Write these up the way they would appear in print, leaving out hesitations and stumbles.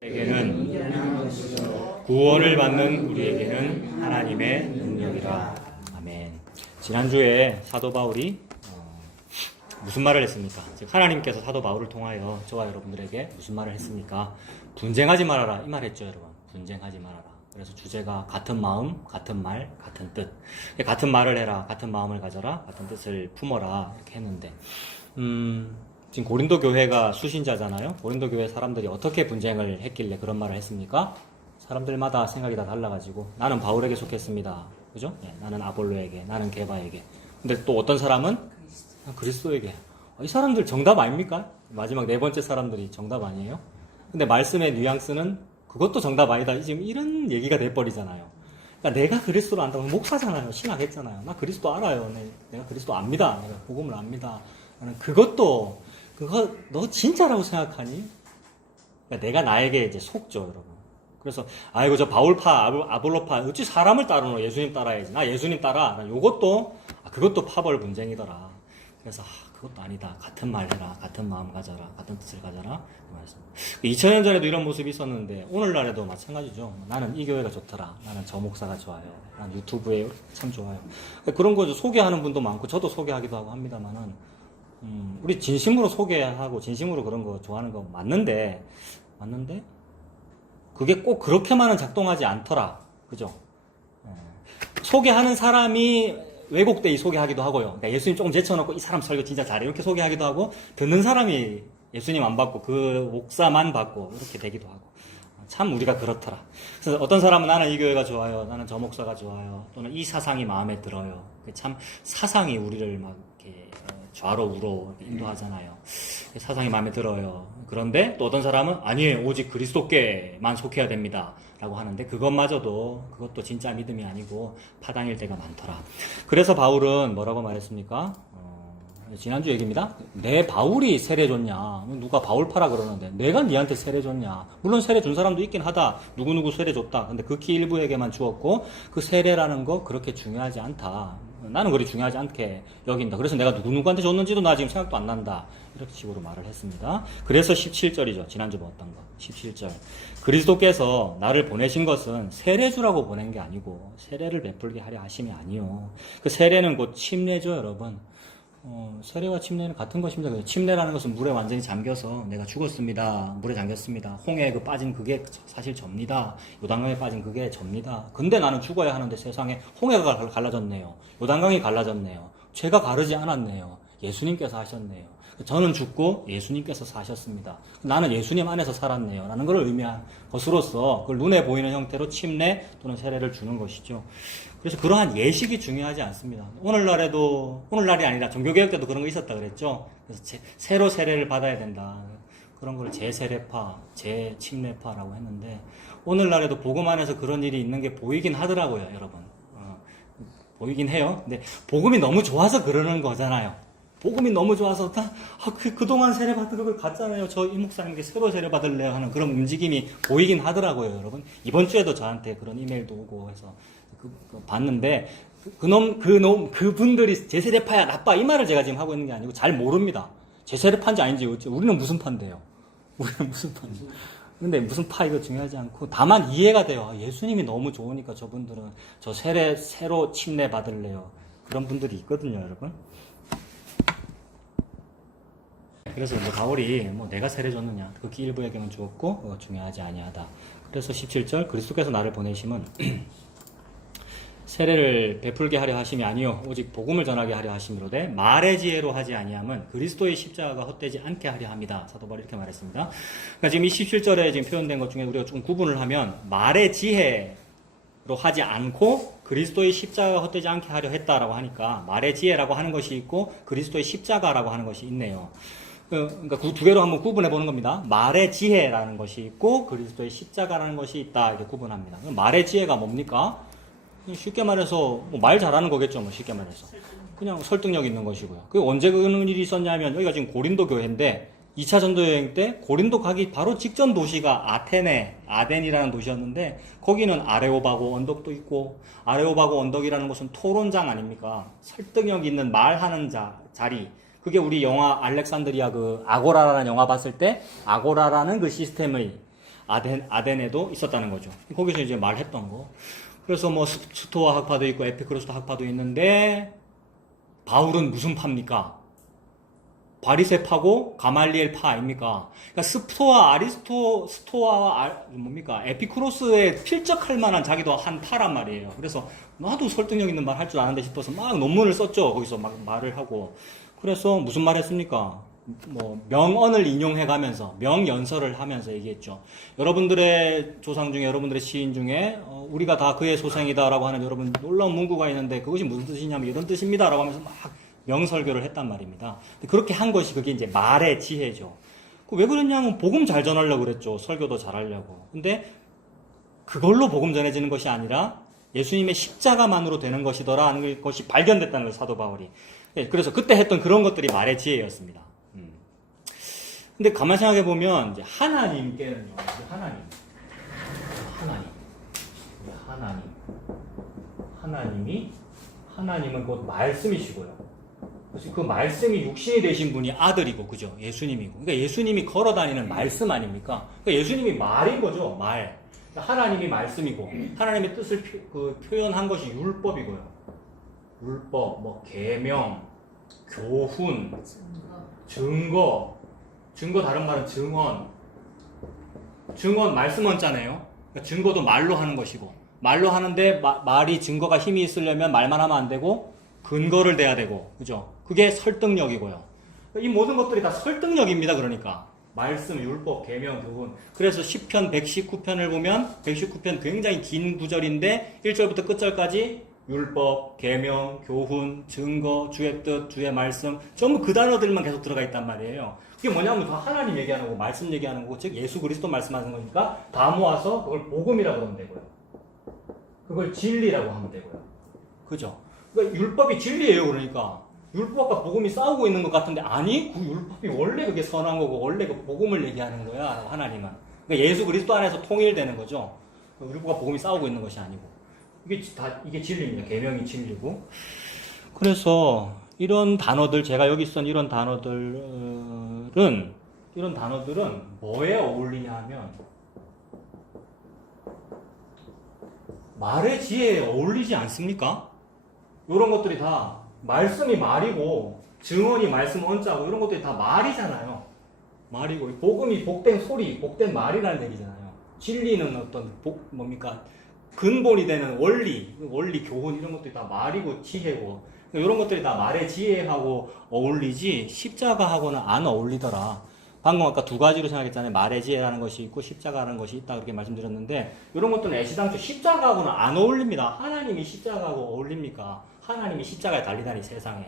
에게는 구원을 받는 우리에게는 하나님의 능력이라. 아멘. 지난주에 사도 바울이 무슨 말을 했습니까? 즉 하나님께서 사도 바울을 통하여 저와 여러분들에게 무슨 말을 했습니까? 분쟁하지 말아라 이 말 했죠, 여러분. 분쟁하지 말아라. 그래서 주제가 같은 마음, 같은 말, 같은 뜻. 같은 말을 해라, 같은 마음을 가져라, 같은 뜻을 품어라 이렇게 했는데 지금 고린도 교회가 수신자잖아요. 고린도 교회 사람들이 어떻게 분쟁을 했길래 그런 말을 했습니까? 사람들마다 생각이 다 달라가지고 나는 바울에게 속했습니다. 그죠? 예, 나는 아볼로에게, 나는 게바에게. 근데 또 어떤 사람은 그리스도에게. 이 사람들 정답 아닙니까? 마지막 네 번째 사람들이 정답 아니에요? 근데 말씀의 뉘앙스는 그것도 정답 아니다. 지금 이런 얘기가 돼버리잖아요. 그러니까 내가 그리스도를 안다고 목사잖아요. 신학했잖아요. 나 그리스도 알아요. 내가 그리스도 압니다. 내가 복음을 압니다. 나는 그것도 그거 너 진짜라고 생각하니? 그러니까 내가 나에게 이제 속죠, 여러분. 그래서 아이고 저 바울파, 아볼로파 어찌 사람을 따르노? 예수님 따라야지. 나 예수님 따라. 나 요것도 그것도 파벌 분쟁이더라. 그래서 그것도 아니다. 같은 말 해라. 같은 마음 가져라. 같은 뜻을 가져라. 2000년 전에도 이런 모습이 있었는데 오늘날에도 마찬가지죠. 나는 이 교회가 좋더라. 나는 저 목사가 좋아요. 난 유튜브에 참 좋아요. 그런 거죠. 소개하는 분도 많고 저도 소개하기도 하고 합니다만은 우리 진심으로 소개하고 진심으로 그런 거 좋아하는 거 맞는데 그게 꼭 그렇게만은 작동하지 않더라. 그죠? 소개하는 사람이 왜곡돼 소개하기도 하고요. 그러니까 예수님 조금 제쳐놓고 이 사람 설교 진짜 잘해 이렇게 소개하기도 하고 듣는 사람이 예수님 안 받고 그 목사만 받고 이렇게 되기도 하고 참 우리가 그렇더라. 그래서 어떤 사람은 나는 이 교회가 좋아요. 나는 저 목사가 좋아요. 또는 이 사상이 마음에 들어요. 참 사상이 우리를 막 이렇게 좌로 우로 인도하잖아요. 사상이 마음에 들어요. 그런데 또 어떤 사람은 아니에요. 오직 그리스도께만 속해야 됩니다. 라고 하는데 그것도 진짜 믿음이 아니고 파당일 때가 많더라. 그래서 바울은 뭐라고 말했습니까? 지난주 얘기입니다. 내 바울이 세례 줬냐? 누가 바울파라 그러는데 내가 니한테 세례 줬냐? 물론 세례 준 사람도 있긴 하다. 누구누구 세례 줬다. 근데 극히 일부에게만 주었고 그 세례라는 거 그렇게 중요하지 않다. 나는 그리 중요하지 않게 여긴다. 그래서 내가 누구누구한테 줬는지도 나 지금 생각도 안 난다. 이렇게 식으로 말을 했습니다. 그래서 17절이죠. 지난주 봤던 거. 17절. 그리스도께서 나를 보내신 것은 세례주라고 보낸 게 아니고 세례를 베풀게 하려 하심이 아니요. 그 세례는 곧 침례죠, 여러분. 세례와 침례는 같은 것입니다. 침례라는 것은 물에 완전히 잠겨서 내가 죽었습니다. 물에 잠겼습니다. 홍해에 빠진 그게 사실 접니다. 요단강에 빠진 그게 접니다. 근데 나는 죽어야 하는데 세상에 홍해가 갈라졌네요. 요단강이 갈라졌네요. 죄가 가르지 않았네요. 예수님께서 하셨네요. 저는 죽고 예수님께서 사셨습니다. 나는 예수님 안에서 살았네요. 라는 걸 의미한 것으로서 그걸 눈에 보이는 형태로 침례 또는 세례를 주는 것이죠. 그래서 그러한 예식이 중요하지 않습니다. 오늘날이 아니라 종교개혁 때도 그런 거 있었다 그랬죠. 그래서 새로 세례를 받아야 된다. 그런 걸 재세례파, 재침례파라고 했는데 오늘날에도 복음 안에서 그런 일이 있는 게 보이긴 하더라고요, 여러분. 보이긴 해요. 근데 복음이 너무 좋아서 그러는 거잖아요. 복음이 너무 좋아서 그동안 세례 받은 걸 갔잖아요. 저 이 목사님께 새로 세례 받을래요 하는 그런 움직임이 보이긴 하더라고요, 여러분. 이번 주에도 저한테 그런 이메일도 오고 해서 봤는데 그분들이 제세례파야 나빠 이 말을 제가 지금 하고 있는 게 아니고 잘 모릅니다. 제세례파인지 아닌지 우리는 무슨 파인데요? 우리는 무슨 파인지. 근데 무슨 파 이거 중요하지 않고 다만 이해가 돼요. 예수님이 너무 좋으니까 저분들은 저 새로 침례 받을래요. 그런 분들이 있거든요, 여러분. 그래서 바울이 내가 세례 줬느냐 극히 일부에게만 주었고 중요하지 아니하다. 그래서 17절 그리스도께서 나를 보내심은 세례를 베풀게 하려 하심이 아니요 오직 복음을 전하게 하려 하심이로되 말의 지혜로 하지 아니함은 그리스도의 십자가가 헛되지 않게 하려 합니다. 사도 바울이 이렇게 말했습니다. 그러니까 지금 이 17절에 지금 표현된 것 중에 우리가 좀 구분을 하면 말의 지혜로 하지 않고 그리스도의 십자가가 헛되지 않게 하려 했다라고 하니까 말의 지혜라고 하는 것이 있고 그리스도의 십자가라고 하는 것이 있네요. 그러니까 그 두 개로 한번 구분해 보는 겁니다. 말의 지혜라는 것이 있고 그리스도의 십자가라는 것이 있다 이렇게 구분합니다. 말의 지혜가 뭡니까? 쉽게 말해서 말 잘하는 거겠죠. 쉽게 말해서 그냥 설득력 있는 것이고요. 그 언제 그런 일이 있었냐면 여기가 지금 고린도 교회인데 2차 전도 여행 때 고린도 가기 바로 직전 도시가 아덴이라는 도시였는데 거기는 아레오바고 언덕도 있고 아레오바고 언덕이라는 것은 토론장 아닙니까? 설득력 있는 말하는 자리. 그게 우리 영화 알렉산드리아 그 아고라라는 영화 봤을 때 아고라라는 그 시스템의 아덴에도 있었다는 거죠. 거기서 이제 말했던 거. 그래서 뭐 스토아 학파도 있고 에피크로스 학파도 있는데 바울은 무슨 파입니까? 바리새파고 가말리엘 파 아닙니까? 그러니까 스토아와 뭡니까? 에피쿠로스에 필적할 만한 자기도 한 파란 말이에요. 그래서 나도 설득력 있는 말 할 줄 아는데 싶어서 막 논문을 썼죠. 거기서 막 말을 하고. 그래서 무슨 말 했습니까? 뭐 명언을 인용해 가면서 명연설을 하면서 얘기했죠. 여러분들의 조상 중에 여러분들의 시인 중에 우리가 다 그의 소생이다라고 하는 여러분 놀라운 문구가 있는데 그것이 무슨 뜻이냐면 이런 뜻입니다라고 하면서 막 명설교를 했단 말입니다. 그렇게 한 것이 그게 이제 말의 지혜죠. 왜 그랬냐면 복음 잘 전하려고 그랬죠. 설교도 잘 하려고. 근데 그걸로 복음 전해지는 것이 아니라 예수님의 십자가만으로 되는 것이더라 하는 것이 발견됐다는 거예요. 사도 바울이. 그래서 그때 했던 그런 것들이 말의 지혜였습니다. 근데 가만히 생각해 보면 이제 하나님께는요. 하나님은 곧 말씀이시고요. 그래서 그 말씀이 육신이 되신 분이 아들이고, 그죠? 예수님이고. 그러니까 예수님이 걸어 다니는 말씀 아닙니까? 그러니까 예수님이 말인 거죠, 말. 그러니까 하나님이 말씀이고, 하나님의 뜻을 표현한 것이 율법이고요. 율법, 뭐, 계명, 교훈, 증거 다른 말은 증언 말씀 원자네요. 그러니까 증거도 말로 하는 것이고, 말로 하는데 말이 증거가 힘이 있으려면 말만 하면 안 되고 근거를 대야 되고, 그죠? 그게 설득력이고요. 이 모든 것들이 다 설득력입니다. 그러니까 말씀, 율법, 계명, 교훈. 그래서 시편 119편을 보면 119편 굉장히 긴 구절인데 1절부터 끝절까지 율법, 계명, 교훈, 증거, 주의 뜻, 주의 말씀 전부 그 단어들만 계속 들어가 있단 말이에요. 그게 뭐냐면 다 하나님 얘기하는 거고 말씀 얘기하는 거고 즉 예수 그리스도 말씀하는 거니까 다 모아서 그걸 복음이라고 하면 되고요. 그걸 진리라고 하면 되고요. 그죠? 그러니까 율법이 진리예요. 그러니까 율법과 복음이 싸우고 있는 것 같은데 아니 그 율법이 원래 그게 선한 거고 원래 그 복음을 얘기하는 거야. 하나님은. 그러니까 예수 그리스도 안에서 통일되는 거죠. 율법과 복음이 싸우고 있는 것이 아니고 이게 진리입니다. 계명이 진리고. 그래서 이런 단어들 제가 여기 쓴 이런 단어들은 뭐에 어울리냐 하면 말의 지혜에 어울리지 않습니까? 이런 것들이 다 말씀이 말이고 증언이 말씀 원자고 이런 것들이 다 말이잖아요. 말이고 복음이 복된 소리, 복된 말이라는 얘기잖아요. 진리는 어떤 뭡니까? 근본이 되는 원리 교훈 이런 것들이 다 말이고 지혜고 이런 것들이 다 말의 지혜하고 어울리지 십자가하고는 안 어울리더라. 방금 아까 두 가지로 생각했잖아요. 말의 지혜라는 것이 있고 십자가라는 것이 있다 그렇게 말씀드렸는데 이런 것들은 애시당초 십자가하고는 안 어울립니다. 하나님이 십자가하고 어울립니까? 하나님이 십자가에 달리다니 세상에.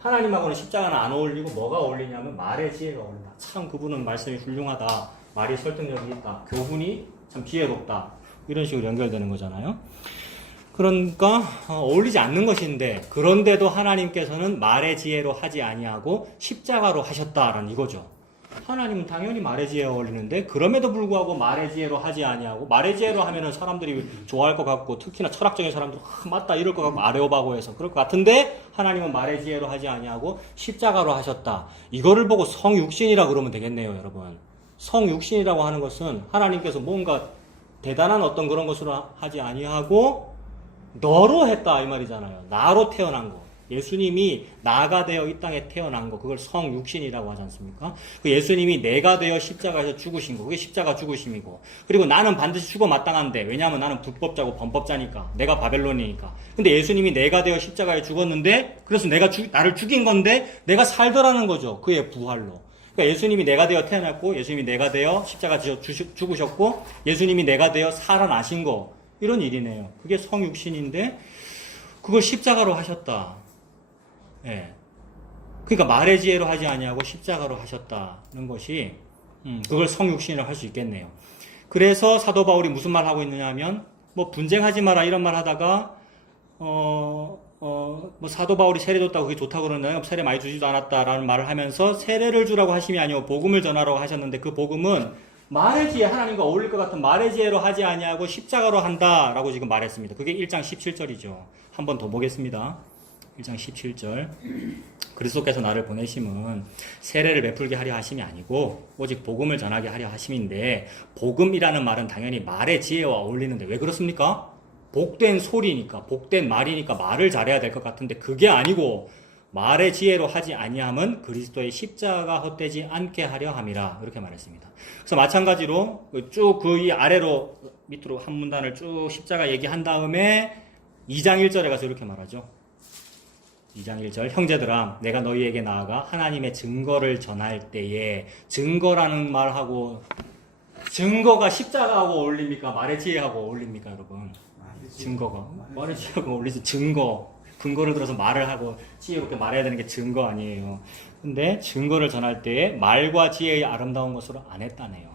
하나님하고는 십자가는 안 어울리고 뭐가 어울리냐면 말의 지혜가 어울린다. 참 그분은 말씀이 훌륭하다. 말이 설득력이 있다. 교훈이 참 지혜롭다. 이런 식으로 연결되는 거잖아요. 그러니까 어울리지 않는 것인데 그런데도 하나님께서는 말의 지혜로 하지 아니하고 십자가로 하셨다라는 이거죠. 하나님은 당연히 말의 지혜에 어울리는데 그럼에도 불구하고 말의 지혜로 하지 아니하고 말의 지혜로 하면은 사람들이 좋아할 것 같고 특히나 철학적인 사람들은 맞다 이럴 것 같고 아레오바고에서 그럴 것 같은데 하나님은 말의 지혜로 하지 아니하고 십자가로 하셨다. 이거를 보고 성육신이라 그러면 되겠네요, 여러분. 성육신이라고 하는 것은 하나님께서 뭔가 대단한 어떤 그런 것으로 하지 아니하고 너로 했다 이 말이잖아요. 나로 태어난 거. 예수님이 나가 되어 이 땅에 태어난 거. 그걸 성육신이라고 하지 않습니까? 그 예수님이 내가 되어 십자가에서 죽으신 거. 그게 십자가 죽으심이고. 그리고 나는 반드시 죽어 마땅한데 왜냐하면 나는 불법자고 범법자니까. 내가 바벨론이니까. 근데 예수님이 내가 되어 십자가에 죽었는데 그래서 나를 죽인 건데 내가 살더라는 거죠. 그의 부활로. 그러니까 예수님이 내가 되어 태어났고 예수님이 내가 되어 십자가 죽으셨고 예수님이 내가 되어 살아나신 거. 이런 일이네요. 그게 성육신인데 그걸 십자가로 하셨다. 예. 그러니까 말의 지혜로 하지 아니하고 십자가로 하셨다는 것이 그걸 성육신이라고 할 수 있겠네요. 그래서 사도 바울이 무슨 말 하고 있느냐 하면 뭐 분쟁하지 마라 이런 말 하다가 뭐 사도 바울이 세례 줬다고 그게 좋다고 그러는데 세례 많이 주지도 않았다라는 말을 하면서 세례를 주라고 하심이 아니고 복음을 전하라고 하셨는데 그 복음은 말의 지혜, 하나님과 어울릴 것 같은 말의 지혜로 하지 아니하고 십자가로 한다라고 지금 말했습니다. 그게 1장 17절이죠. 한 번 더 보겠습니다. 1장 17절. 그리스도께서 나를 보내심은 세례를 베풀게 하려 하심이 아니고 오직 복음을 전하게 하려 하심인데, 복음이라는 말은 당연히 말의 지혜와 어울리는데 왜 그렇습니까? 복된 소리니까, 복된 말이니까 말을 잘해야 될 것 같은데 그게 아니고 말의 지혜로 하지 아니함은 그리스도의 십자가가 헛되지 않게 하려 함이라, 이렇게 말했습니다. 그래서 마찬가지로 쭉 그 이 아래로 밑으로 한 문단을 쭉 십자가 얘기한 다음에 2장 1절에 가서 이렇게 말하죠. 2장 1절, 형제들아 내가 너희에게 나아가 하나님의 증거를 전할 때에, 증거라는 말하고, 증거가 십자가하고 어울립니까? 말의 지혜하고 어울립니까 여러분? 증거가 말의 지혜하고 어울리지. 증거, 근거를 들어서 말을 하고 지혜롭게 말해야 되는 게 증거 아니에요. 근데 증거를 전할 때에 말과 지혜의 아름다운 것으로 안 했다네요.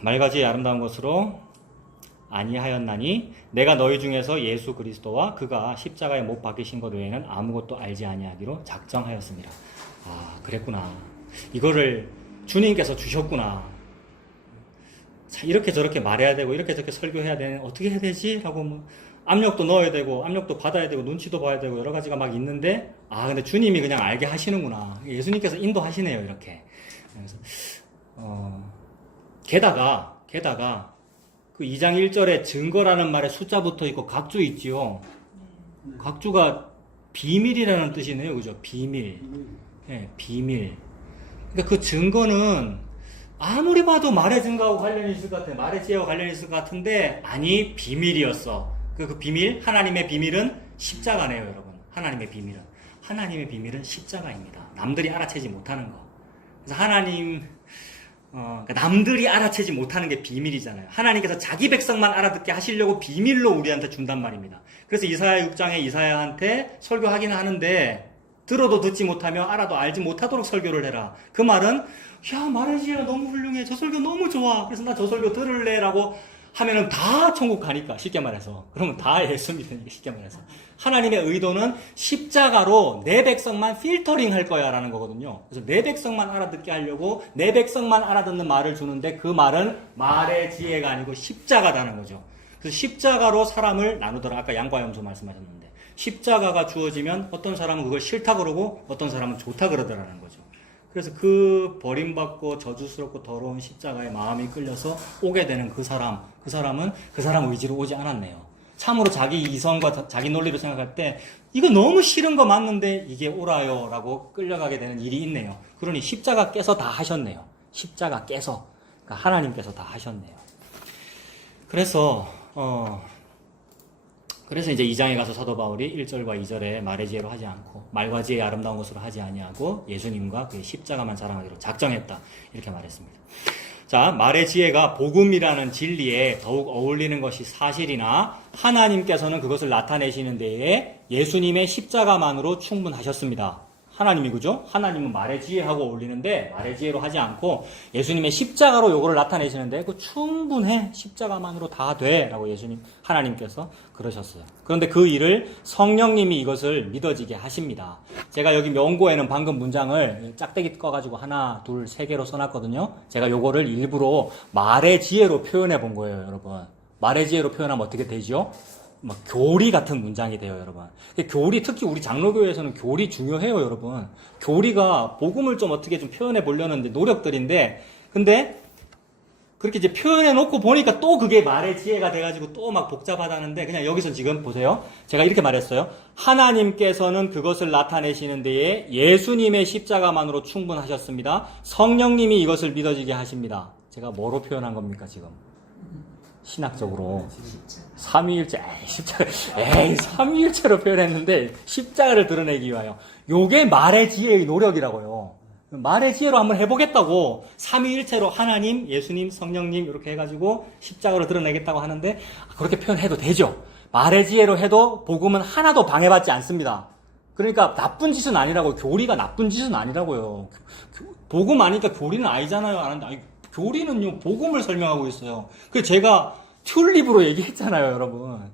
말과 지혜의 아름다운 것으로 아니하였나니 내가 너희 중에서 예수 그리스도와 그가 십자가에 못 박히신 것 외에는 아무것도 알지 아니하기로 작정하였습니다. 그랬구나. 이거를 주님께서 주셨구나. 자, 이렇게 저렇게 말해야 되고 이렇게 저렇게 설교해야 되는, 어떻게 해야 되지? 라고 뭐 압력도 넣어야 되고 압력도 받아야 되고 눈치도 봐야 되고 여러 가지가 막 있는데, 근데 주님이 그냥 알게 하시는구나. 예수님께서 인도하시네요, 이렇게. 그래서 게다가 그 2장 1절에 증거라는 말에 숫자 붙어 있고 각주 있지요. 각주가 비밀이라는 뜻이네요, 그죠? 비밀. 네, 비밀. 그러니까 그 증거는 아무리 봐도 말의 증거하고 관련이 있을 것 같아요. 말의 지혜와 관련이 있을 것 같은데, 아니, 비밀이었어. 그 비밀, 하나님의 비밀은 십자가네요, 여러분. 하나님의 비밀은 십자가입니다. 남들이 알아채지 못하는 거. 그래서 그러니까 남들이 알아채지 못하는 게 비밀이잖아요. 하나님께서 자기 백성만 알아듣게 하시려고 비밀로 우리한테 준단 말입니다. 그래서 이사야 6장에 이사야한테 설교하기는 하는데, 들어도 듣지 못하며 알아도 알지 못하도록 설교를 해라. 그 말은, 말의 지혜가 너무 훌륭해. 저 설교 너무 좋아. 그래서 나 저 설교 들을래. 라고 하면은 다 천국 가니까, 쉽게 말해서. 그러면 다 예수 믿으니까, 쉽게 말해서. 하나님의 의도는 십자가로 내 백성만 필터링 할 거야 라는 거거든요. 그래서 내 백성만 알아듣게 하려고 내 백성만 알아듣는 말을 주는데, 그 말은 말의 지혜가 아니고 십자가다는 거죠. 그래서 십자가로 사람을 나누더라. 아까 양과 염소 말씀하셨는데, 십자가가 주어지면 어떤 사람은 그걸 싫다 그러고 어떤 사람은 좋다 그러더라는 거죠. 그래서 그 버림받고 저주스럽고 더러운 십자가에 마음이 끌려서 오게 되는 그 사람은 그 사람 의지로 오지 않았네요. 참으로 자기 이성과 자기 논리로 생각할 때 이거 너무 싫은 거 맞는데 이게 오라요 라고 끌려가게 되는 일이 있네요. 그러니 십자가 깨서 다 하셨네요. 십자가 깨서. 그러니까 하나님께서 다 하셨네요. 그래서 이제 2장에 가서 사도 바울이 1절과 2절에 말의 지혜로 하지 않고 말과 지혜의 아름다운 것으로 하지 아니하고 예수님과 그의 십자가만 자랑하기로 작정했다, 이렇게 말했습니다. 자, 말의 지혜가 복음이라는 진리에 더욱 어울리는 것이 사실이나 하나님께서는 그것을 나타내시는 데에 예수님의 십자가만으로 충분하셨습니다. 하나님이, 그죠? 하나님은 말의 지혜하고 어울리는데 말의 지혜로 하지 않고 예수님의 십자가로 요거를 나타내시는데 그 충분해. 십자가만으로 다 돼. 라고 하나님께서 그러셨어요. 그런데 그 일을 성령님이 이것을 믿어지게 하십니다. 제가 여기 명고에는 방금 문장을 짝대기 꺼가지고 하나, 둘, 세 개로 써놨거든요. 제가 요거를 일부러 말의 지혜로 표현해 본 거예요, 여러분. 말의 지혜로 표현하면 어떻게 되죠? 막 교리 같은 문장이 돼요, 여러분. 교리, 특히 우리 장로교회에서는 교리 중요해요, 여러분. 교리가 복음을 좀 어떻게 좀 표현해 보려는 노력들인데, 근데 그렇게 이제 표현해 놓고 보니까 또 그게 말의 지혜가 돼가지고 또 막 복잡하다는데, 그냥 여기서 지금 보세요. 제가 이렇게 말했어요. 하나님께서는 그것을 나타내시는 데에 예수님의 십자가만으로 충분하셨습니다. 성령님이 이것을 믿어지게 하십니다. 제가 뭐로 표현한 겁니까, 지금? 신학적으로 삼위일체, 삼위일체로 표현했는데 십자가를 드러내기 위하여. 요게 말의 지혜의 노력이라고요. 말의 지혜로 한번 해보겠다고 삼위일체로 하나님, 예수님, 성령님 이렇게 해가지고 십자가로 드러내겠다고 하는데, 그렇게 표현해도 되죠. 말의 지혜로 해도 복음은 하나도 방해받지 않습니다. 그러니까 나쁜 짓은 아니라고. 교리가 나쁜 짓은 아니라고요. 복음 아니까 교리는 아니잖아요. 아니, 교리는요, 복음을 설명하고 있어요. 그래서 제가 튤립으로 얘기했잖아요, 여러분.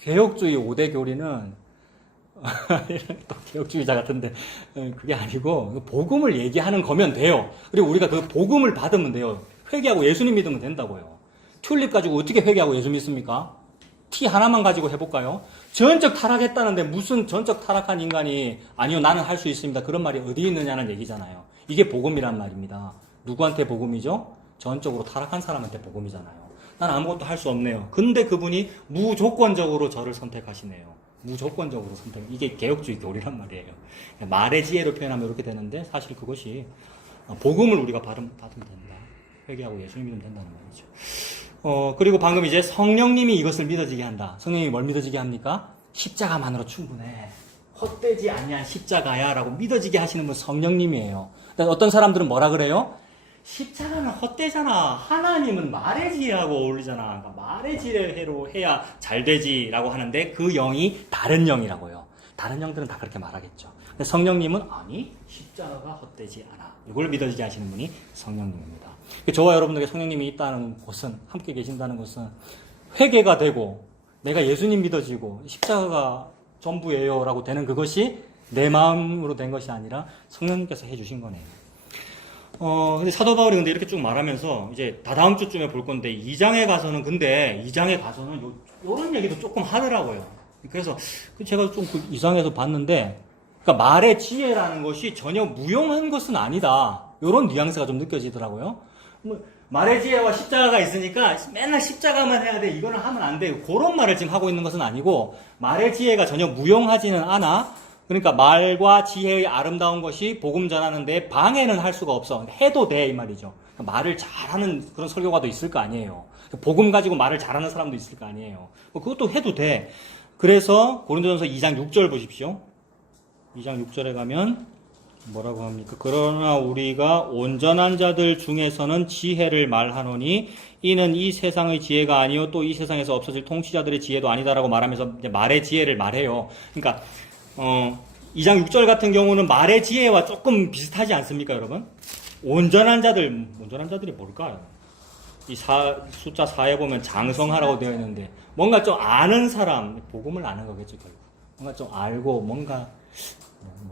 개혁주의 5대 교리는, 또 개혁주의자 같은데, 그게 아니고, 복음을 얘기하는 거면 돼요. 그리고 우리가 그 복음을 받으면 돼요. 회개하고 예수님 믿으면 된다고요. 튤립 가지고 어떻게 회개하고 예수 믿습니까? 티 하나만 가지고 해볼까요? 전적 타락했다는데 무슨 전적 타락한 인간이 아니요 나는 할 수 있습니다. 그런 말이 어디 있느냐는 얘기잖아요. 이게 복음이란 말입니다. 누구한테 복음이죠? 전적으로 타락한 사람한테 복음이잖아요. 난 아무것도 할 수 없네요. 근데 그분이 무조건적으로 저를 선택하시네요. 무조건적으로 선택. 이게 개혁주의 교리란 말이에요. 말의 지혜로 표현하면 이렇게 되는데 사실 그것이 복음을 우리가 받으면 된다. 회개하고 예수님 믿으면 된다는 말이죠. 그리고 방금 이제 성령님이 이것을 믿어지게 한다. 성령님이 뭘 믿어지게 합니까? 십자가만으로 충분해. 헛되지 아니한 십자가야 라고 믿어지게 하시는 분 성령님이에요. 어떤 사람들은 뭐라 그래요? 십자가는 헛되잖아. 하나님은 말의 지혜하고 어울리잖아. 그러니까 말의 지혜로 해야 잘 되지라고 하는데 그 영이 다른 영이라고요. 다른 영들은 다 그렇게 말하겠죠. 근데 성령님은 아니 십자가가 헛되지 않아. 이걸 믿어지게 하시는 분이 성령님입니다. 저와 여러분들에게 성령님이 있다는 것은 함께 계신다는 것은 회개가 되고 내가 예수님 믿어지고 십자가가 전부예요라고 되는 그것이 내 마음으로 된 것이 아니라 성령님께서 해주신 거네요. 근데 사도 바울이 근데 이렇게 쭉 말하면서 이제 다다음 주쯤에 볼 건데 2장에 가서는 요런 얘기도 조금 하더라고요. 그래서 제가 좀 그 2장에서 봤는데 그러니까 말의 지혜라는 것이 전혀 무용한 것은 아니다. 요런 뉘앙스가 좀 느껴지더라고요. 말의 지혜와 십자가가 있으니까 맨날 십자가만 해야 돼. 이거는 하면 안 돼. 그런 말을 지금 하고 있는 것은 아니고 말의 지혜가 전혀 무용하지는 않아. 그러니까 말과 지혜의 아름다운 것이 복음 전하는데 방해는 할 수가 없어. 해도 돼 이 말이죠. 그러니까 말을 잘하는 그런 설교가도 있을 거 아니에요. 복음 가지고 말을 잘하는 사람도 있을 거 아니에요. 그것도 해도 돼. 그래서 고린도전서 2장 6절 보십시오. 2장 6절에 가면 뭐라고 합니까? 그러나 우리가 온전한 자들 중에서는 지혜를 말하노니 이는 이 세상의 지혜가 아니요 또 이 세상에서 없어질 통치자들의 지혜도 아니다라고 말하면서 이제 말의 지혜를 말해요. 그러니까 2장 6절 같은 경우는 말의 지혜와 조금 비슷하지 않습니까, 여러분? 온전한 자들이 뭘까요? 이 숫자 4에 보면 장성하라고 되어 있는데 뭔가 좀 아는 사람, 복음을 아는 거겠죠, 결국. 뭔가 좀 알고 뭔가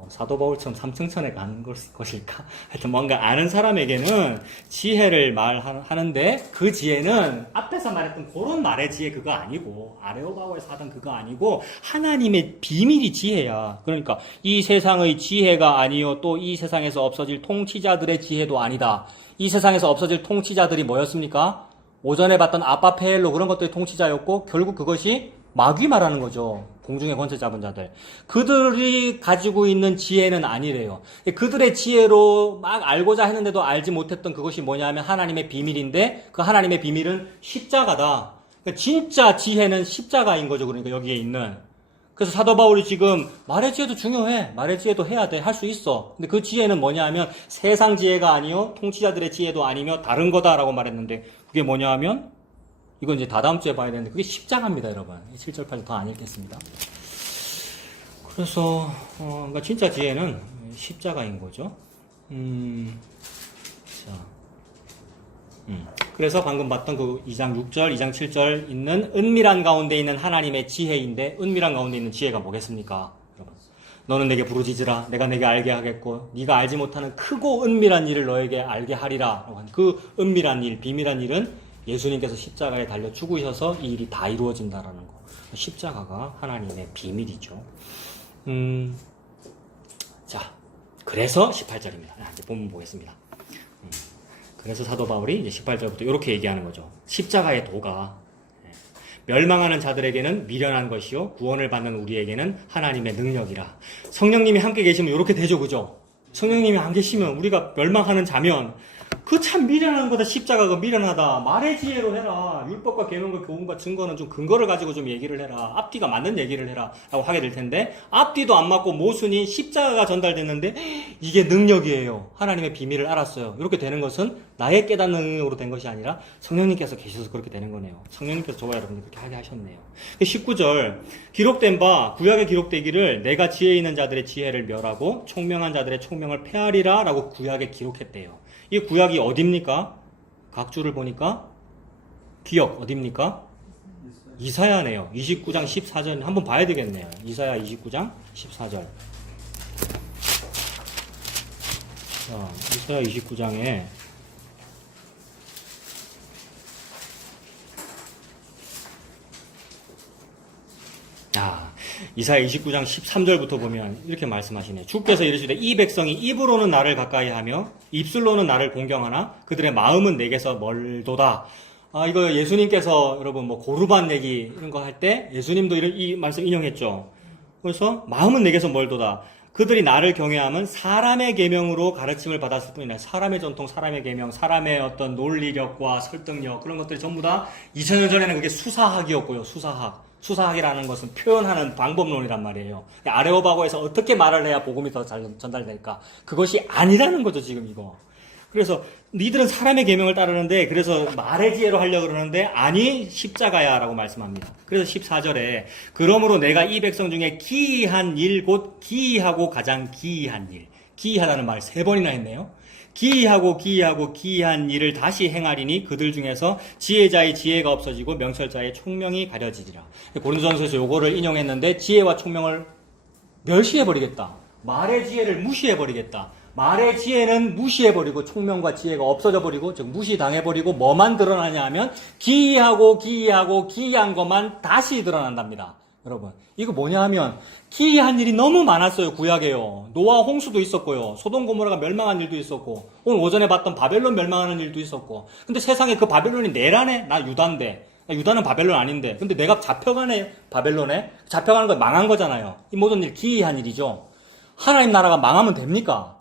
사도 바울처럼 삼층천에 가는 것일까? 하여튼 뭔가 아는 사람에게는 지혜를 말하는데 그 지혜는 앞에서 말했던 그런 말의 지혜 그거 아니고 아레오바고에서 하던 그거 아니고 하나님의 비밀이 지혜야. 그러니까 이 세상의 지혜가 아니요 또 이 세상에서 없어질 통치자들의 지혜도 아니다. 이 세상에서 없어질 통치자들이 뭐였습니까? 오전에 봤던 아빠페엘로 그런 것들이 통치자였고 결국 그것이 마귀 말하는 거죠. 공중의 권세 잡은 자들. 그들이 가지고 있는 지혜는 아니래요. 그들의 지혜로 막 알고자 했는데도 알지 못했던 그것이 뭐냐면 하나님의 비밀인데 그 하나님의 비밀은 십자가다. 그러니까 진짜 지혜는 십자가인 거죠. 그러니까 여기에 있는. 그래서 사도 바울이 지금 말의 지혜도 중요해. 말의 지혜도 해야 돼. 할 수 있어. 근데 그 지혜는 뭐냐 하면 세상 지혜가 아니요 통치자들의 지혜도 아니며 다른 거다라고 말했는데 그게 뭐냐 하면 이건 이제 다다음 주에 봐야 되는데 그게 십자가입니다, 여러분. 7절, 8절 더 안 읽겠습니다. 그래서 그러니까 진짜 지혜는 십자가인 거죠. 그래서 방금 봤던 그 2장 6절, 2장 7절 있는 은밀한 가운데 있는 하나님의 지혜인데 은밀한 가운데 있는 지혜가 뭐겠습니까? 여러분. 너는 내게 부르짖으라. 내가 내게 알게 하겠고 네가 알지 못하는 크고 은밀한 일을 너에게 알게 하리라. 그 은밀한 일, 비밀한 일은 예수님께서 십자가에 달려 죽으셔서 이 일이 다 이루어진다라는 거. 십자가가 하나님의 비밀이죠. 자, 그래서 18절입니다. 이제 본문 보겠습니다. 그래서 사도 바울이 이제 18절부터 이렇게 얘기하는 거죠. 십자가의 도가 멸망하는 자들에게는 미련한 것이요 구원을 받는 우리에게는 하나님의 능력이라. 성령님이 함께 계시면 이렇게 되죠, 그죠? 성령님이 안 계시면 우리가 멸망하는 자면 그 참 미련한 거다. 십자가가 미련하다. 말의 지혜로 해라. 율법과 계명과 교훈과 증거는 좀 근거를 가지고 좀 얘기를 해라. 앞뒤가 맞는 얘기를 해라 라고 하게 될 텐데 앞뒤도 안 맞고 모순인 십자가가 전달됐는데 이게 능력이에요. 하나님의 비밀을 알았어요. 이렇게 되는 것은 나의 깨닫는 능력으로 된 것이 아니라 성령님께서 계셔서 그렇게 되는 거네요. 성령님께서 저와 여러분들 그렇게 하게 하셨네요. 19절 기록된 바 구약에 기록되기를 내가 지혜 있는 자들의 지혜를 멸하고 총명한 자들의 총명을 폐하리라 라고 구약에 기록했대요. 이 구약이 어딥니까? 각주를 보니까 기억 어딥니까? 이사야네요. 29장 14절 한번 봐야 되겠네요. 이사야 29장 14절. 자, 이사야 29장에 이사야 29장 13절부터 보면 이렇게 말씀하시네. 주께서 이르시되 이 백성이 입으로는 나를 가까이 하며 입술로는 나를 공경하나 그들의 마음은 내게서 멀도다. 이거 예수님께서 여러분 뭐 고르반 얘기 이런 거 할 때 예수님도 이 말씀 인용했죠. 그래서 마음은 내게서 멀도다. 그들이 나를 경외하면 사람의 계명으로 가르침을 받았을 뿐이나 사람의 전통, 사람의 계명, 사람의 어떤 논리력과 설득력 그런 것들이 전부 다 2000년 전에는 그게 수사학이었고요. 수사학이라는 것은 표현하는 방법론이란 말이에요. 아레오바고에서 어떻게 말을 해야 복음이 더 잘 전달될까? 그것이 아니라는 거죠, 지금 이거. 그래서 니들은 사람의 계명을 따르는데 그래서 말의 지혜로 하려고 그러는데 아니 십자가야 라고 말씀합니다. 그래서 14절에 그러므로 내가 이 백성 중에 기이한 일 곧 기이하고 가장 기이한 일, 기이하다는 말 3번이나 했네요. 기이하고 기이한 일을 다시 행하리니 그들 중에서 지혜자의 지혜가 없어지고 명철자의 총명이 가려지리라. 고린도전서에서 요거를 인용했는데 지혜와 총명을 멸시해버리겠다. 말의 지혜를 무시해버리겠다. 말의 지혜는 무시해버리고 총명과 지혜가 없어져버리고 즉 무시당해버리고 뭐만 드러나냐 하면 기이하고 기이한 것만 다시 드러난답니다. 여러분 이거 뭐냐 하면 기이한 일이 너무 많았어요. 구약에요. 노아 홍수도 있었고요. 소돔 고모라가 멸망한 일도 있었고 오늘 오전에 봤던 바벨론 멸망하는 일도 있었고 근데 세상에 그 바벨론이 내라네? 나 유다인데 유다는 바벨론 아닌데 근데 내가 잡혀가네 바벨론에 잡혀가는 거 망한 거잖아요. 이 모든 일 기이한 일이죠. 하나님 나라가 망하면 됩니까?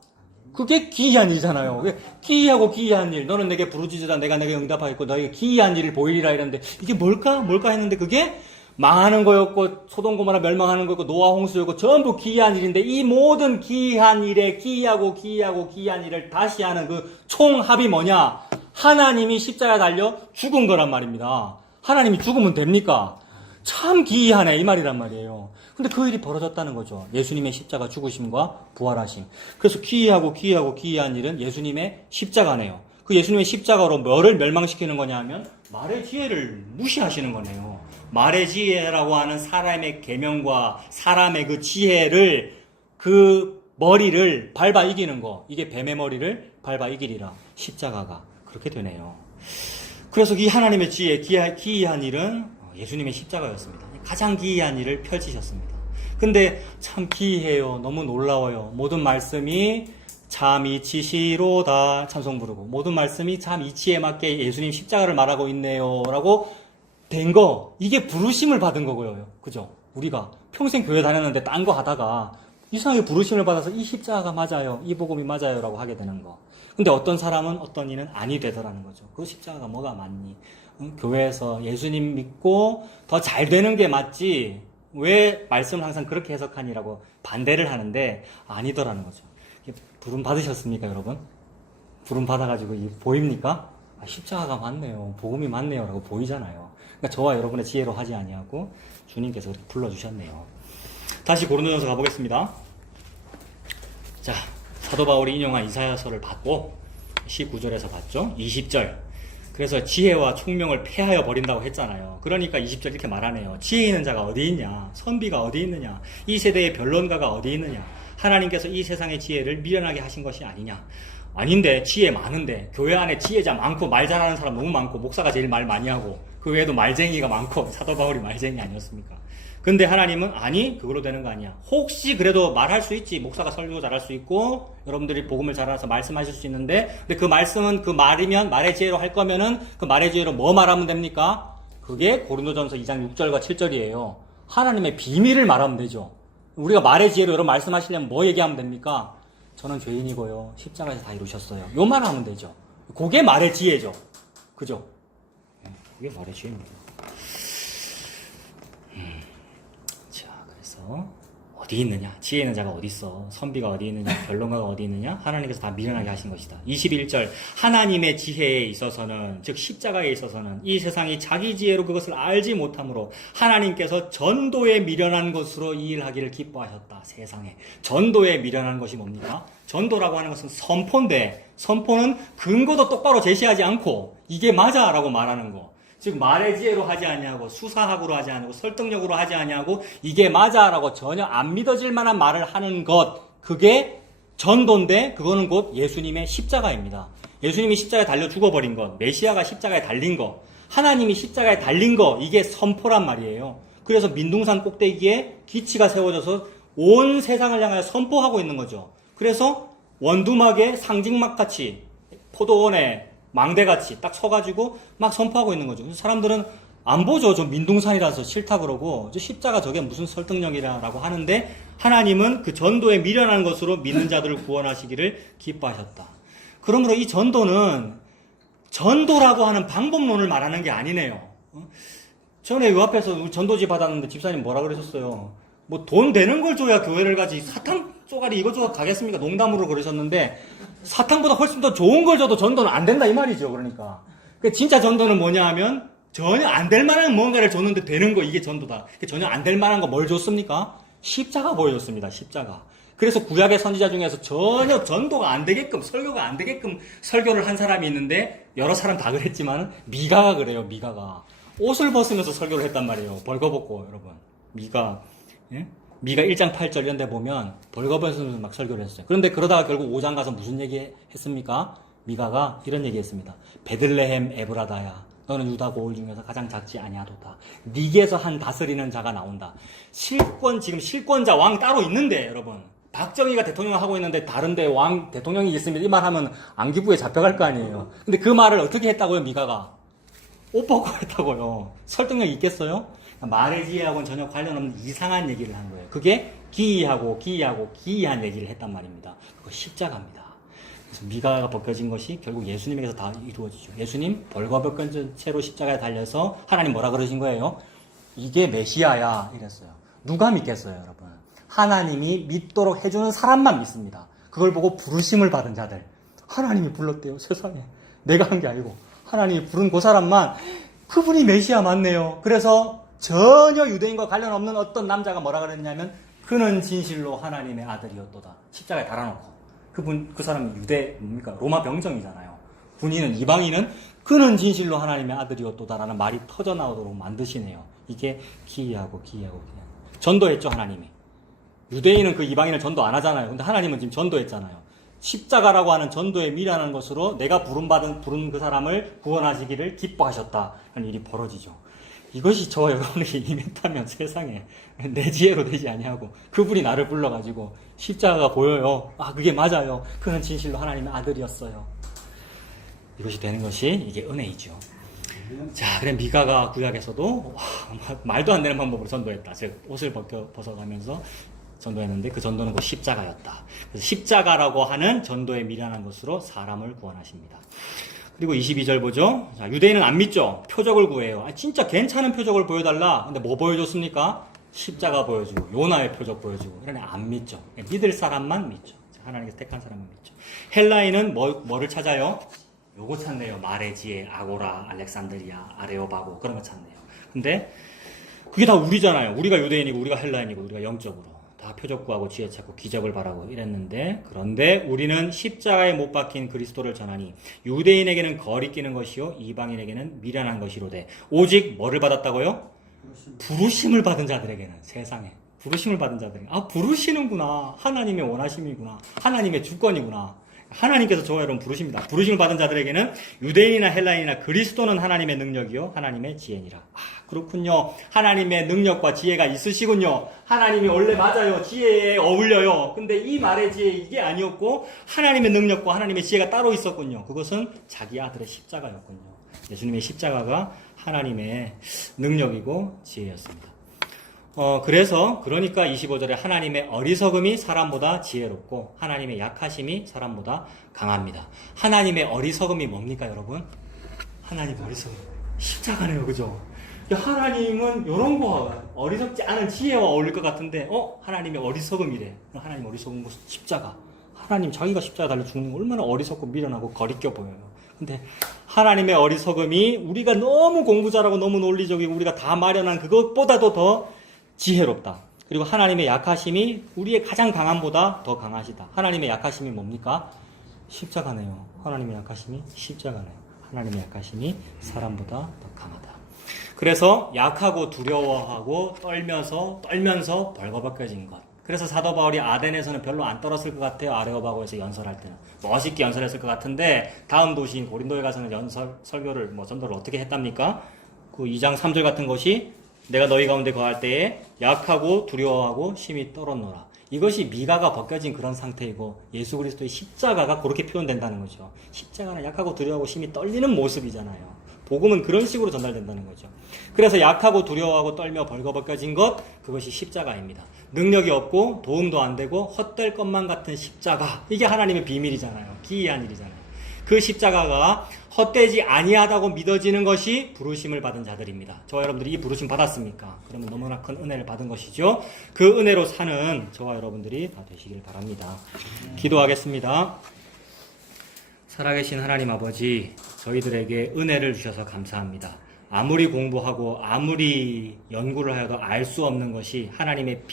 그게 기이한 일이잖아요. 기이하고 기이한 일. 너는 내게 부르짖으라 내가 내게 응답하겠고 너에게 기이한 일을 보이리라 이랬는데 이게 뭘까 했는데 그게 망하는 거였고 소돔 고모라 멸망하는 거였고 노아 홍수였고 전부 기이한 일인데 이 모든 기이한 일에 기이하고 기이한 일을 다시 하는 그 총합이 뭐냐? 하나님이 십자가에 달려 죽은 거란 말입니다. 하나님이 죽으면 됩니까? 참 기이하네 이 말이란 말이에요. 근데 그 일이 벌어졌다는 거죠. 예수님의 십자가 죽으심과 부활하심. 그래서 기이하고 기이한 일은 예수님의 십자가네요. 그 예수님의 십자가로 뭐를 멸망시키는 거냐 하면 말의 지혜를 무시하시는 거네요. 말의 지혜라고 하는 사람의 계명과 사람의 그 지혜를 그 머리를 밟아 이기는 거. 이게 뱀의 머리를 밟아 이기리라. 십자가가 그렇게 되네요. 그래서 이 하나님의 지혜, 기이한 일은 예수님의 십자가였습니다. 가장 기이한 일을 펼치셨습니다. 근데 참 기이해요. 너무 놀라워요. 모든 말씀이 참 이치시로다 찬송 부르고 모든 말씀이 참 이치에 맞게 예수님 십자가를 말하고 있네요 라고 된 거 이게 부르심을 받은 거고요. 그죠? 우리가 평생 교회 다녔는데 딴 거 하다가 이상하게 부르심을 받아서 이 십자가가 맞아요. 이 복음이 맞아요 라고 하게 되는 거. 근데 어떤 사람은 어떤 이는 아니 되더라는 거죠. 그 십자가가 뭐가 맞니? 교회에서 예수님 믿고 더 잘 되는 게 맞지 왜 말씀을 항상 그렇게 해석하니라고 반대를 하는데 아니더라는 거죠. 부름 받으셨습니까 여러분? 부름 받아가지고 보입니까? 십자가가 맞네요. 복음이 맞네요 라고 보이잖아요. 그러니까 저와 여러분의 지혜로 하지 아니하고 주님께서 그렇게 불러주셨네요. 다시 고린도전서 가보겠습니다. 자, 사도 바울이 인용한 이사야서를 봤고 19절에서 봤죠. 20절 그래서 지혜와 총명을 폐하여 버린다고 했잖아요. 그러니까 20절 이렇게 말하네요. 지혜 있는 자가 어디 있냐? 선비가 어디 있느냐? 이 세대의 변론가가 어디 있느냐? 하나님께서 이 세상의 지혜를 미련하게 하신 것이 아니냐? 아닌데 지혜 많은데 교회 안에 지혜자 많고 말 잘하는 사람 너무 많고 목사가 제일 말 많이 하고 그 외에도 말쟁이가 많고 사도 바울이 말쟁이 아니었습니까? 근데 하나님은 아니 그걸로 되는 거 아니야. 혹시 그래도 말할 수 있지. 목사가 설교 잘할 수 있고 여러분들이 복음을 잘 알아서 말씀하실 수 있는데 근데 그 말씀은 그 말이면 말의 지혜로 할 거면은 그 말의 지혜로 뭐 말하면 됩니까? 그게 고린도전서 2장 6절과 7절이에요. 하나님의 비밀을 말하면 되죠. 우리가 말의 지혜로 여러분 말씀하시려면 뭐 얘기하면 됩니까? 저는 죄인이고요. 십자가에서 다 이루셨어요. 요 말 하면 되죠. 그게 말의 지혜죠. 그죠? 그게 말의 지혜입니다. 자, 그래서 어디 있느냐? 지혜 있는 자가 어디 있어? 선비가 어디 있느냐? 변론가가 어디 있느냐? 하나님께서 다 미련하게 하신 것이다. 21절 하나님의 지혜에 있어서는 즉 십자가에 있어서는 이 세상이 자기 지혜로 그것을 알지 못하므로 하나님께서 전도에 미련한 것으로 이 일하기를 기뻐하셨다. 세상에 전도에 미련한 것이 뭡니까? 전도라고 하는 것은 선포인데 선포는 근거도 똑바로 제시하지 않고 이게 맞아 라고 말하는 거. 즉 말의 지혜로 하지 아니하고 수사학으로 하지 아니하고 설득력으로 하지 아니하고 이게 맞아라고 전혀 안 믿어질 만한 말을 하는 것 그게 전도인데 그거는 곧 예수님의 십자가입니다. 예수님이 십자가에 달려 죽어버린 것 메시아가 십자가에 달린 것 하나님이 십자가에 달린 것 이게 선포란 말이에요. 그래서 민둥산 꼭대기에 기치가 세워져서 온 세상을 향하여 선포하고 있는 거죠. 그래서 원두막에 상징막 같이 포도원에 망대같이 딱 서가지고 막 선포하고 있는 거죠. 그래서 사람들은 안 보죠. 저 민둥산이라서 싫다 그러고 저 십자가 저게 무슨 설득력이라고 하는데 하나님은 그 전도에 미련한 것으로 믿는 자들을 구원하시기를 기뻐하셨다. 그러므로 이 전도는 전도라고 하는 방법론을 말하는 게 아니네요. 전에 요 앞에서 전도지 받았는데 집사님 뭐라 그러셨어요? 뭐 돈 되는 걸 줘야 교회를 가지 사탕 쪼가리 이거 줘서 가겠습니까? 농담으로 그러셨는데 사탕보다 훨씬 더 좋은 걸 줘도 전도는 안 된다 이 말이죠. 그러니까 진짜 전도는 뭐냐 하면 전혀 안 될 만한 뭔가를 줬는데 되는 거 이게 전도다. 전혀 안 될 만한 거 뭘 줬습니까? 십자가 보여줬습니다. 십자가. 그래서 구약의 선지자 중에서 전혀 전도가 안 되게끔 설교가 안 되게끔 설교를 한 사람이 있는데 여러 사람 다 그랬지만 미가가 그래요. 미가가 옷을 벗으면서 설교를 했단 말이에요. 벌거벗고 여러분 미가 예? 미가 1장 8절 이런 데 보면 벌거벗으면서 막 설교를 했어요. 그런데 그러다가 결국 5장 가서 무슨 얘기 했습니까? 미가가 이런 얘기 했습니다. 베들레헴 에브라다야 너는 유다 고을 중에서 가장 작지 아니하도다. 네게서 한 다스리는 자가 나온다. 지금 실권자 왕 따로 있는데 여러분 박정희가 대통령 하고 있는데 다른데 왕 대통령이 있으면 이 말하면 안기부에 잡혀갈 거 아니에요. 근데 그 말을 어떻게 했다고요? 미가가 옷 벗고 했다고요. 설득력 있겠어요? 말의 지혜하고는 전혀 관련 없는 이상한 얘기를 한 거예요. 그게 기이한 얘기를 했단 말입니다. 그거 십자가입니다. 그래서 미가가 벗겨진 것이 결국 예수님에게서 다 이루어지죠. 예수님 벌거벗겨진 채로 십자가에 달려서 하나님 뭐라 그러신 거예요? 이게 메시아야 이랬어요. 누가 믿겠어요, 여러분? 하나님이 믿도록 해주는 사람만 믿습니다. 그걸 보고 부르심을 받은 자들. 하나님이 불렀대요, 세상에. 내가 한 게 아니고 하나님이 부른 그 사람만 그분이 메시아 맞네요. 그래서 전혀 유대인과 관련 없는 어떤 남자가 뭐라 그랬냐면 그는 진실로 하나님의 아들이었도다. 십자가에 달아놓고 그 사람이 로마 병정이잖아요. 군인은 이방인은 그는 진실로 하나님의 아들이었도다라는 말이 터져 나오도록 만드시네요. 이게 기이하고. 전도했죠, 하나님이. 유대인은 그 이방인을 전도 안 하잖아요. 근데 하나님은 지금 전도했잖아요. 십자가라고 하는 전도에 미련한 것으로 내가 부른 그 사람을 구원하시기를 기뻐하셨다 하는 일이 벌어지죠. 이것이 저와 여러분에게 임했다면 세상에 내 지혜로 되지 아니하고 그분이 나를 불러가지고 십자가가 보여요. 아 그게 맞아요. 그는 진실로 하나님의 아들이었어요. 이것이 되는 것이 이게 은혜이죠. 자, 그래 미가가 구약에서도 말도 안 되는 방법으로 전도했다. 즉 옷을 벗어가면서 전도했는데 그 전도는 곧 십자가였다. 그래서 십자가라고 하는 전도에 미련한 것으로 사람을 구원하십니다. 그리고 22절 보죠. 자, 유대인은 안 믿죠. 표적을 구해요. 진짜 괜찮은 표적을 보여달라. 근데 뭐 보여줬습니까? 십자가 보여주고 요나의 표적 보여주고. 그러니 안 믿죠. 믿을 사람만 믿죠. 하나님께서 택한 사람만 믿죠. 헬라인은 뭐를 찾아요? 요거 찾네요. 말의 지혜, 아고라, 알렉산드리아, 아레오바고 그런 거 찾네요. 근데 그게 다 우리잖아요. 우리가 유대인이고 우리가 헬라인이고 우리가 영적으로 다 표적 구하고 지혜 찾고 기적을 바라고 이랬는데 그런데 우리는 십자가에 못 박힌 그리스도를 전하니 유대인에게는 거리끼는 것이요 이방인에게는 미련한 것이로되 오직 뭐를 받았다고요? 부르심을 받은 자들에게는 세상에 부르심을 받은 자들에게 부르시는구나. 하나님의 원하심이구나. 하나님의 주권이구나. 하나님께서 저와 여러분 부르십니다. 부르심을 받은 자들에게는 유대인이나 헬라인이나 그리스도는 하나님의 능력이요 하나님의 지혜니라. 그렇군요. 하나님의 능력과 지혜가 있으시군요. 하나님이 원래 맞아요. 지혜에 어울려요. 근데 이 말의 지혜 이게 아니었고 하나님의 능력과 하나님의 지혜가 따로 있었군요. 그것은 자기 아들의 십자가였군요. 예수님의 십자가가 하나님의 능력이고 지혜였습니다. 그러니까 25절에 하나님의 어리석음이 사람보다 지혜롭고 하나님의 약하심이 사람보다 강합니다. 하나님의 어리석음이 뭡니까, 여러분? 하나님의 어리석음. 십자가네요, 그죠? 하나님은 이런 거 어리석지 않은 지혜와 어울릴 것 같은데, 하나님의 어리석음이래. 하나님 어리석은 것은 십자가. 하나님 자기가 십자가 달려 죽는 거 얼마나 어리석고 미련하고 거리껴 보여요. 근데 하나님의 어리석음이 우리가 너무 공부 잘하고 너무 논리적이고 우리가 다 마련한 그것보다도 더 지혜롭다. 그리고 하나님의 약하심이 우리의 가장 강함보다 더 강하시다. 하나님의 약하심이 뭡니까? 십자가네요. 하나님의 약하심이 십자가네요. 하나님의 약하심이 사람보다 더 강하다. 그래서 약하고 두려워하고 떨면서 벌거벗겨진 것. 그래서 사도 바울이 아덴에서는 별로 안 떨었을 것 같아요. 아레오바고에서 연설할 때는 멋있게 연설했을 것 같은데 다음 도시인 고린도에 가서는 설교를 전도를 어떻게 했답니까? 그 2장 3절 같은 것이 내가 너희 가운데 거할 때에 약하고 두려워하고 심히 떨었노라. 이것이 미가가 벗겨진 그런 상태이고 예수 그리스도의 십자가가 그렇게 표현된다는 거죠. 십자가는 약하고 두려워하고 심히 떨리는 모습이잖아요. 복음은 그런 식으로 전달된다는 거죠. 그래서 약하고 두려워하고 떨며 벌거벗겨진 것, 그것이 십자가입니다. 능력이 없고 도움도 안 되고 헛될 것만 같은 십자가, 이게 하나님의 비밀이잖아요. 기이한 일이잖아요. 그 십자가가 헛되지 아니하다고 믿어지는 것이 부르심을 받은 자들입니다. 저와 여러분들이 이 부르심 받았습니까? 그러면 너무나 큰 은혜를 받은 것이죠. 그 은혜로 사는 저와 여러분들이 다 되시길 바랍니다. 기도하겠습니다. 살아계신 하나님 아버지, 저희들에게 은혜를 주셔서 감사합니다. 아무리 공부하고 아무리 연구를 하여도 알 수 없는 것이 하나님의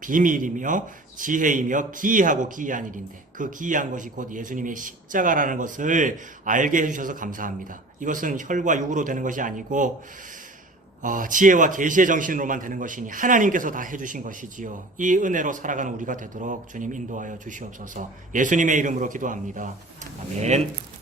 비밀이며 지혜이며 기이하고 기이한 일인데, 그 기이한 것이 곧 예수님의 십자가라는 것을 알게 해주셔서 감사합니다. 이것은 혈과 육으로 되는 것이 아니고 지혜와 계시의 정신으로만 되는 것이니 하나님께서 다 해주신 것이지요. 이 은혜로 살아가는 우리가 되도록 주님 인도하여 주시옵소서. 예수님의 이름으로 기도합니다. 아멘.